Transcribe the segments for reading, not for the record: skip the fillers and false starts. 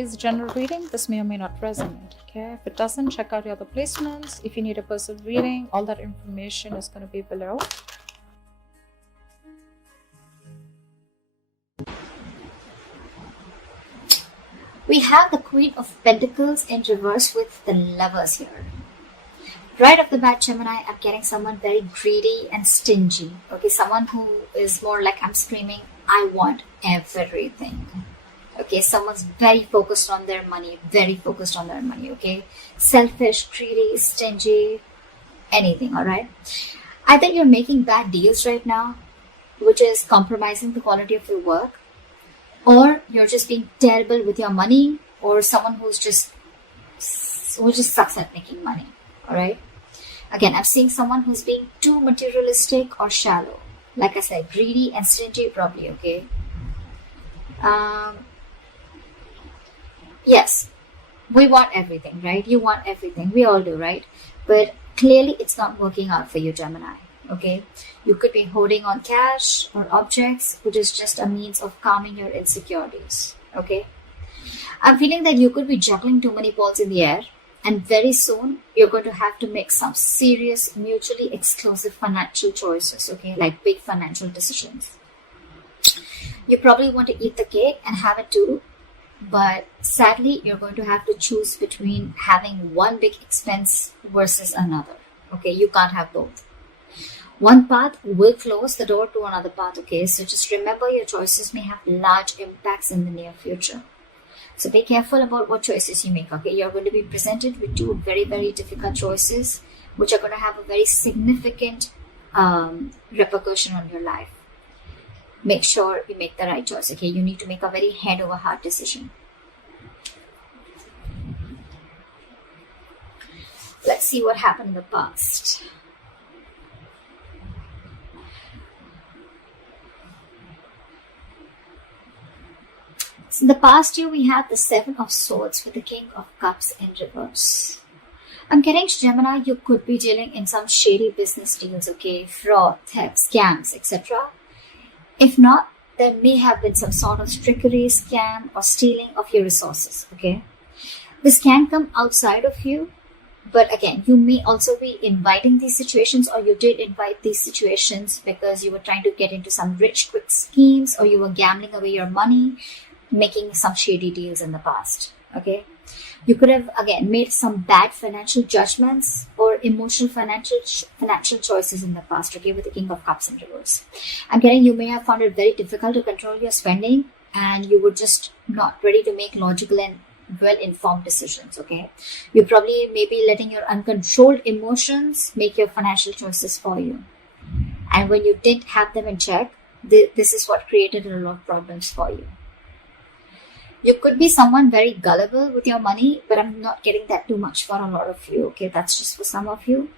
is a general reading. This may or may not resonate. Okay, if it doesn't, check out your other placements. If you need a personal reading, all that information is going to be below. We have the Queen of Pentacles in reverse with the Lovers here. Right off the bat, Gemini, I'm getting someone very greedy and stingy. Okay, someone who is more like, I'm screaming, I want everything. Okay, someone's very focused on their money, okay? Selfish, greedy, stingy, anything, all right? Either you're making bad deals right now, which is compromising the quality of your work, or you're just being terrible with your money, or someone who just sucks at making money, all right? Again, I'm seeing someone who's being too materialistic or shallow. Like I said, greedy and stingy probably, okay? Yes, we want everything, right? You want everything. We all do, right? But clearly it's not working out for you, Gemini, okay? You could be holding on cash or objects, which is just a means of calming your insecurities, okay? I'm feeling that you could be juggling too many balls in the air, and very soon you're going to have to make some serious, mutually exclusive financial choices, okay? Like big financial decisions. You probably want to eat the cake and have it too, but sadly, you're going to have to choose between having one big expense versus another, okay? You can't have both. One path will close the door to another path, okay? So just remember, your choices may have large impacts in the near future. So be careful about what choices you make, okay? You're going to be presented with two very, very difficult choices, which are going to have a very significant repercussion on your life. Make sure you make the right choice, okay? You need to make a very head over heart decision. Let's see what happened in the past. So in the past year, we had the Seven of Swords with the King of Cups in reverse. I'm getting, Gemini, you could be dealing in some shady business deals, okay? Fraud, theft, scams, etc. If not, there may have been some sort of trickery, scam, or stealing of your resources, okay? This can come outside of you, but again, you may also be inviting these situations, or you did invite these situations because you were trying to get into some rich, quick schemes, or you were gambling away your money, making some shady deals in the past, okay? You could have, again, made some bad financial judgments or emotional financial choices in the past, okay, with the King of Cups in reverse. I'm getting, you may have found it very difficult to control your spending, and you were just not ready to make logical and well-informed decisions, okay? You probably may be letting your uncontrolled emotions make your financial choices for you. And when you didn't have them in check, this is what created a lot of problems for you. You could be someone very gullible with your money, but I'm not getting that too much for a lot of you, okay? That's just for some of you.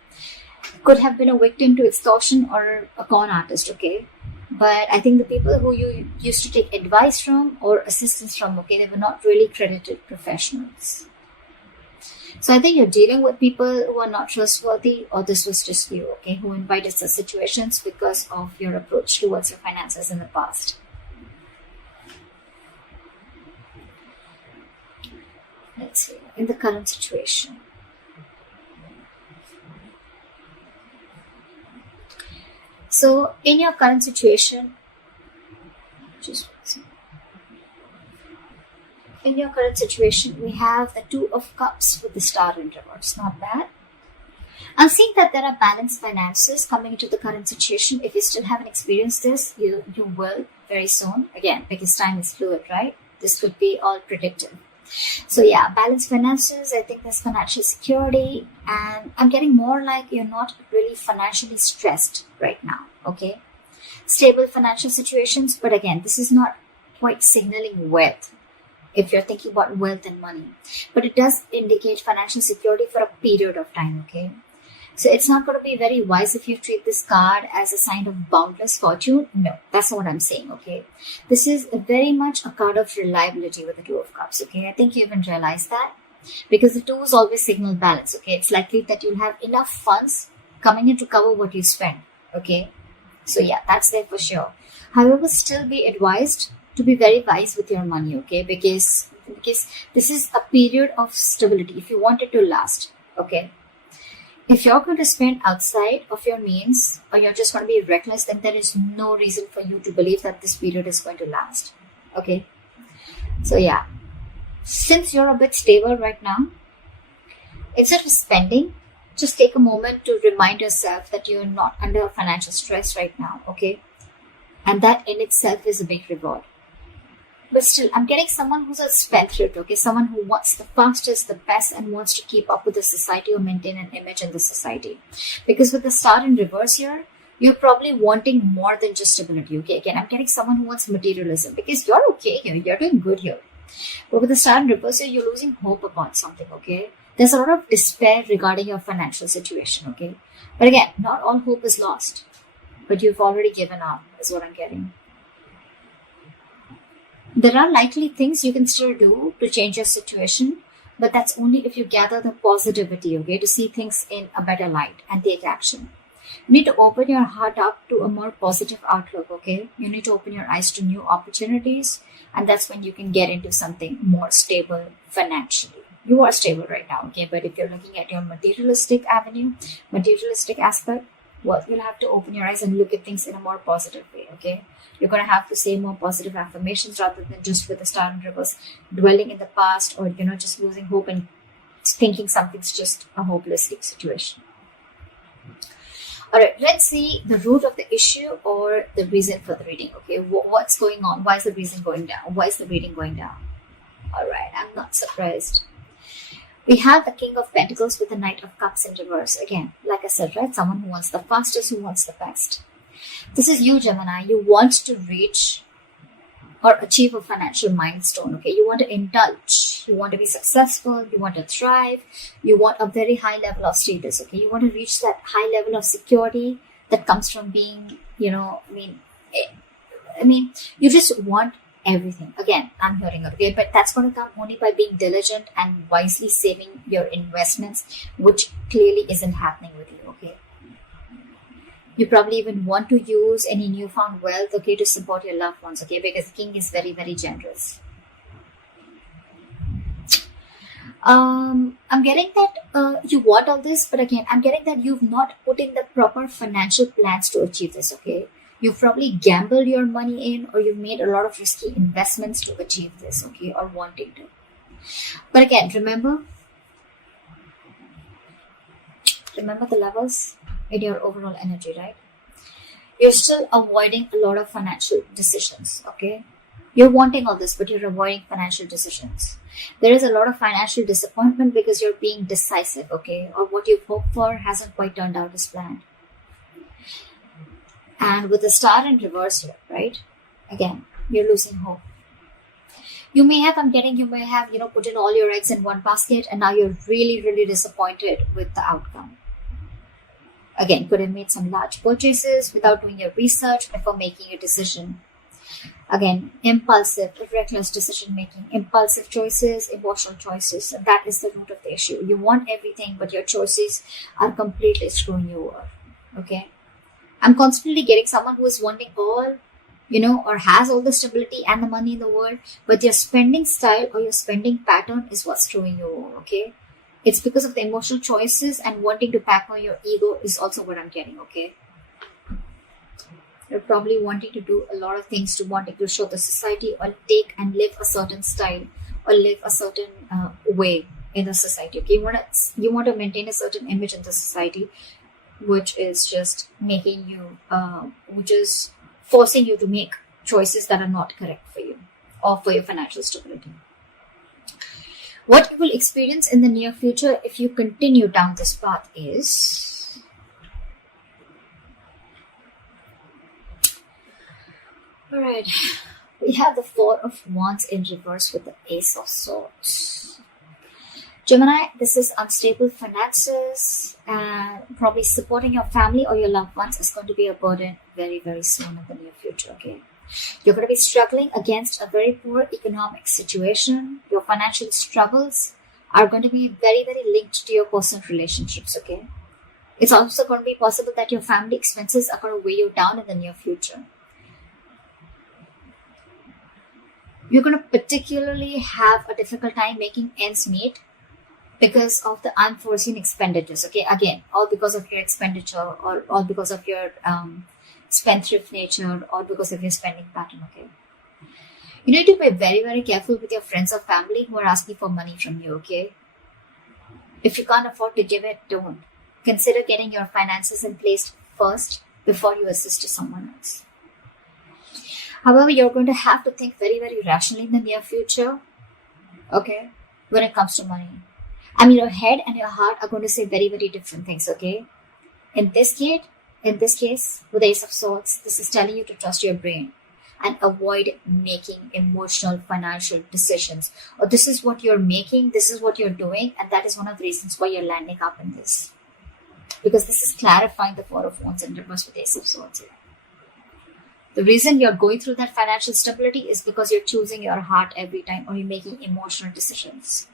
Could have been a victim to extortion or a con artist, okay? But I think the people who you used to take advice from or assistance from, okay, they were not really credited professionals. So I think you're dealing with people who are not trustworthy, or this was just you, okay, who invited such situations because of your approach towards your finances in the past. Let's see, in the current situation. So, in your current situation, we have the Two of Cups with the Star in reverse. Not bad. I'm seeing that there are balanced finances coming into the current situation. If you still haven't experienced this, you will very soon. Again, because time is fluid, right? This could be all predictive. So yeah, balanced finances, I think there's financial security, and I'm getting more like you're not really financially stressed right now, okay? Stable financial situations, but again, this is not quite signaling wealth if you're thinking about wealth and money. But it does indicate financial security for a period of time, okay? So it's not going to be very wise if you treat this card as a sign of boundless fortune. No, that's not what I'm saying, okay? This is very much a card of reliability with the Two of Cups, okay? I think you even realize that, because the twos always signal balance, okay? It's likely that you'll have enough funds coming in to cover what you spend, okay? So yeah, that's there for sure. However, still be advised to be very wise with your money, okay? Because everything, because this is a period of stability if you want it to last. Okay, if you're going to spend outside of your means, or you're just going to be reckless, then there is no reason for you to believe that this period is going to last. Okay, so yeah, since you're a bit stable right now, instead of spending, just take a moment to remind yourself that you're not under financial stress right now. Okay, and that in itself is a big reward. But still, I'm getting someone who's a spendthrift, okay? Someone who wants the fastest, the best, and wants to keep up with the society or maintain an image in the society. Because with the star in reverse here, you're probably wanting more than just stability, okay? Again, I'm getting someone who wants materialism, because you're okay here, you're doing good here. But with the star in reverse here, you're losing hope upon something, okay? There's a lot of despair regarding your financial situation, okay? But again, not all hope is lost. But you've already given up, is what I'm getting. There are likely things you can still do to change your situation, but that's only if you gather the positivity, okay, to see things in a better light and take action. You need to open your heart up to a more positive outlook, okay? You need to open your eyes to new opportunities, and that's when you can get into something more stable financially. You are stable right now, okay? But if you're looking at your materialistic avenue, materialistic aspect, well, you'll have to open your eyes and look at things in a more positive way, okay? You're going to have to say more positive affirmations rather than just with the star in reverse, dwelling in the past, or, just losing hope and thinking something's just a hopeless situation. All right, let's see the root of the issue or the reason for the reading, okay? What's going on? Why is the reason going down? Why is the reading going down? All right, I'm not surprised. We have the King of Pentacles with the Knight of Cups in reverse. Again, like I said, right? Someone who wants the fastest, who wants the best. This is you, Gemini. You want to reach or achieve a financial milestone, okay? You want to indulge. You want to be successful. You want to thrive. You want a very high level of status, okay? You want to reach that high level of security that comes from being, you just want everything. Again, I'm hearing it, okay? But that's going to come only by being diligent and wisely saving your investments, which clearly isn't happening with you, okay? You probably even want to use any newfound wealth, okay, to support your loved ones, okay? Because the king is very, very generous. I'm getting that you want all this, but again, I'm getting that you've not put in the proper financial plans to achieve this, okay? You've probably gambled your money in, or you've made a lot of risky investments to achieve this, okay, or wanting to. But again, remember the levels in your overall energy, right? You're still avoiding a lot of financial decisions, okay? You're wanting all this, but you're avoiding financial decisions. There is a lot of financial disappointment because you're being decisive, okay? Or what you've hoped for hasn't quite turned out as planned. And with the star in reverse here, right? Again, you're losing hope. You may have, put in all your eggs in one basket, and now you're really, really disappointed with the outcome. Again, could have made some large purchases without doing your research before making a decision. Again, impulsive, reckless decision making, impulsive choices, emotional choices. And that is the root of the issue. You want everything, but your choices are completely screwing you over. Okay? I'm constantly getting someone who is wanting all, or has all the stability and the money in the world, but your spending style or your spending pattern is what's screwing you over, okay? It's because of the emotional choices and wanting to pamper your ego is also what I'm getting, okay? You're probably wanting to do a lot of things to wanting to show the society or take and live a certain style or live a certain way in the society, okay? You want to maintain a certain image in the society, which is just making you, which is forcing you to make choices that are not correct for you or for your financial stability. What you will experience in the near future if you continue down this path is alright, we have the Four of Wands in reverse with the Ace of Swords. Gemini, this is unstable finances, and probably supporting your family or your loved ones is going to be a burden very, very soon in the near future, okay? You're going to be struggling against a very poor economic situation. Your financial struggles are going to be very, very linked to your personal relationships, okay? It's also going to be possible that your family expenses are going to weigh you down in the near future. You're going to particularly have a difficult time making ends meet because of the unforeseen expenditures. Okay, again, all because of your expenditure, or all because of your spendthrift nature, or because of your spending pattern. Okay, you need to be very, very careful with your friends or family who are asking for money from you. Okay, if you can't afford to give it, don't. Consider getting your finances in place first before you assist to someone else. However, you're going to have to think very, very rationally in the near future, okay, when it comes to money. I mean, your head and your heart are going to say very, very different things, okay? In this case, with the Ace of Swords, this is telling you to trust your brain and avoid making emotional financial decisions. Or this is what you're making, this is what you're doing, and that is one of the reasons why you're landing up in this. Because this is clarifying the Four of Wands in reverse with the Ace of Swords here. The reason you're going through that financial stability is because you're choosing your heart every time, or you're making emotional decisions.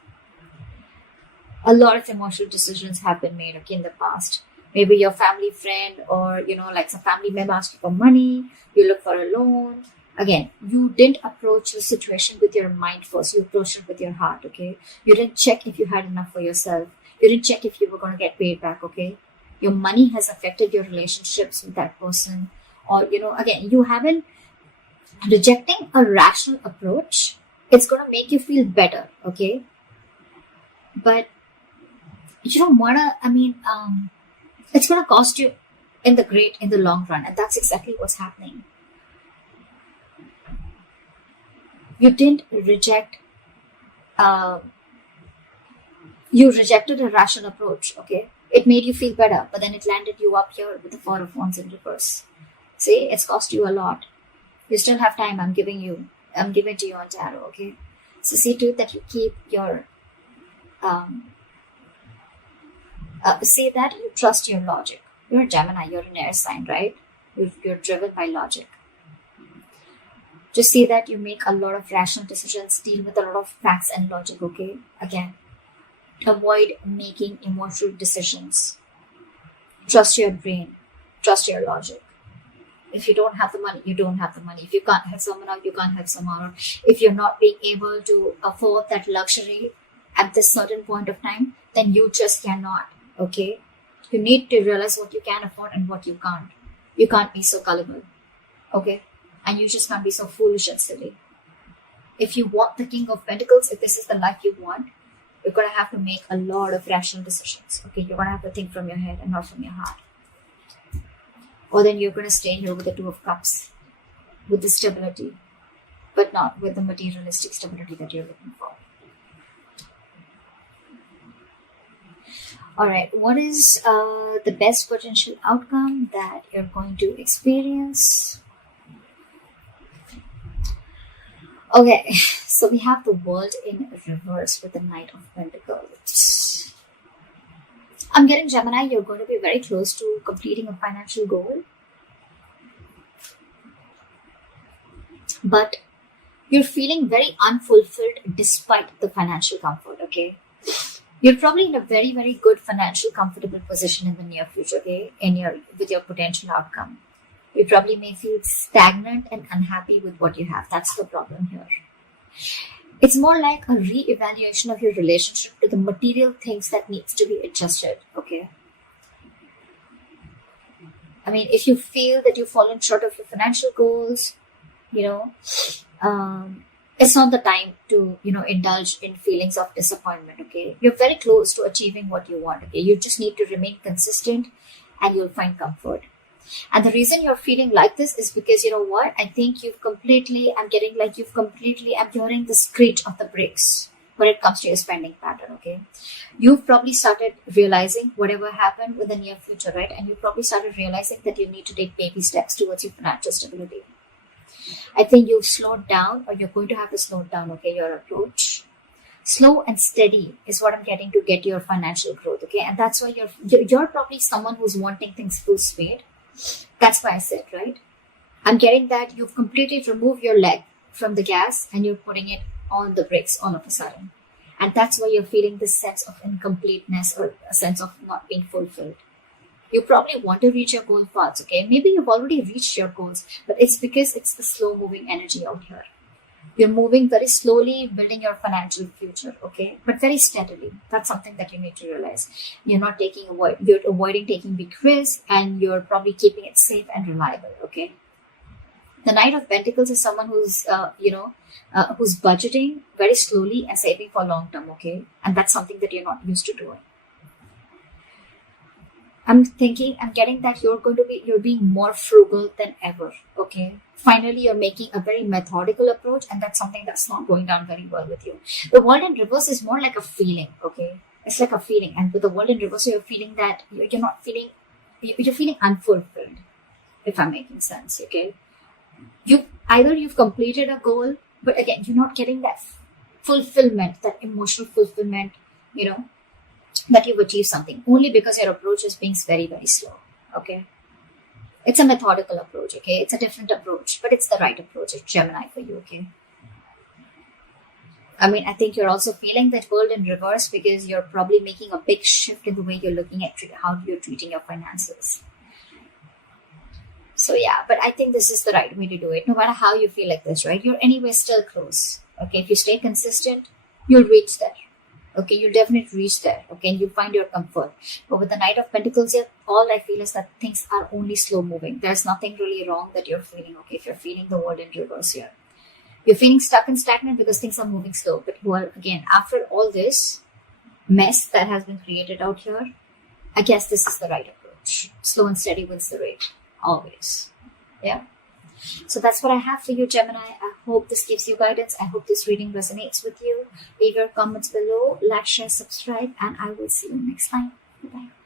A lot of emotional decisions have been made, okay, in the past. Maybe your family friend, or like some family member asked you for money, you look for a loan. Again, you didn't approach the situation with your mind first, you approached it with your heart, okay? You didn't check if you had enough for yourself. You didn't check if you were going to get paid back, okay? Your money has affected your relationships with that person. Or, again, you haven't rejecting a rational approach. It's going to make you feel better, okay? But you don't want to, it's going to cost you in the long run. And that's exactly what's happening. You didn't reject, you rejected a rational approach, okay? It made you feel better, but then it landed you up here with the Four of Wands in reverse. See, it's cost you a lot. You still have time. I'm giving it to you on tarot, okay? So see to it that you keep your, say that you trust your logic. You're a Gemini, you're an air sign, right? You're driven by logic. Just see that you make a lot of rational decisions, deal with a lot of facts and logic, okay? Again, avoid making emotional decisions. Trust your brain. Trust your logic. If you don't have the money, you don't have the money. If you can't help someone out, you can't help someone out. If you're not being able to afford that luxury at this certain point of time, then you just cannot, okay? You need to realize what you can afford and what you can't. You can't be so gullible, okay? And you just can't be so foolish and silly. If you want the King of Pentacles, if this is the life you want, you're going to have to make a lot of rational decisions, okay? You're going to have to think from your head and not from your heart. Or then you're going to stay here with the Two of Cups, with the stability, but not with the materialistic stability that you're looking for. All right, what is the best potential outcome that you're going to experience? Okay, so we have the World in reverse with the Knight of Pentacles. I'm getting Gemini, you're going to be very close to completing a financial goal. But you're feeling very unfulfilled despite the financial comfort, okay? You're probably in a very, very good financial comfortable position in the near future, okay? With your potential outcome. You probably may feel stagnant and unhappy with what you have. That's the problem here. It's more like a re-evaluation of your relationship to the material things that needs to be adjusted, okay? I mean, if you feel that you've fallen short of your financial goals, it's not the time to, indulge in feelings of disappointment, okay? You're very close to achieving what you want, okay? You just need to remain consistent and you'll find comfort. And the reason you're feeling like this is because, you know what? I think I'm hearing the screech of the brakes when it comes to your spending pattern, okay? You've probably started realizing whatever happened with the near future, right? And you probably started realizing that you need to take baby steps towards your financial stability. I think you've slowed down, or you're going to have to slow down, okay, your approach. Slow and steady is what I'm getting to get your financial growth, okay? And that's why you're probably someone who's wanting things full speed. That's why I said, right? I'm getting that you've completely removed your leg from the gas and you're putting it on the brakes all of a sudden. And that's why you're feeling this sense of incompleteness or a sense of not being fulfilled. You probably want to reach your goal fast, okay? Maybe you've already reached your goals, but it's because it's the slow moving energy out here. You're moving very slowly, building your financial future, okay? But very steadily. That's something that you need to realize. You're avoiding taking big risks, and you're probably keeping it safe and reliable, okay? The Knight of Pentacles is someone who's budgeting very slowly and saving for long term, okay? And that's something that you're not used to doing. I'm getting that you're being more frugal than ever, okay? Finally, you're making a very methodical approach, and that's something that's not going down very well with you. The world in reverse is more like a feeling, okay? It's like a feeling. And with the world in reverse, you're feeling that you're feeling unfulfilled, if I'm making sense, okay? You've completed a goal, but again, you're not getting that fulfillment, that emotional fulfillment, that you've achieved something, only because your approach is being very, very slow, okay? It's a methodical approach, okay? It's a different approach, but it's the right approach. It's Gemini for you, okay? I think you're also feeling that world in reverse because you're probably making a big shift in the way you're looking at how you're treating your finances. So yeah, but I think this is the right way to do it. No matter how you feel like this, right? You're anyway still close, okay? If you stay consistent, you'll reach there. Okay, you'll definitely reach there, okay, and you'll find your comfort. But with the Knight of Pentacles here, all I feel is that things are only slow moving. There's nothing really wrong that you're feeling, okay, if you're feeling the world in reverse here. You're feeling stuck and stagnant because things are moving slow. But again, after all this mess that has been created out here, I guess this is the right approach. Slow and steady wins the race, always. Yeah. So that's what I have for you, Gemini. I hope this gives you guidance. I hope this reading resonates with you. Leave your comments below, like, share, subscribe, and I will see you next time. Bye-bye.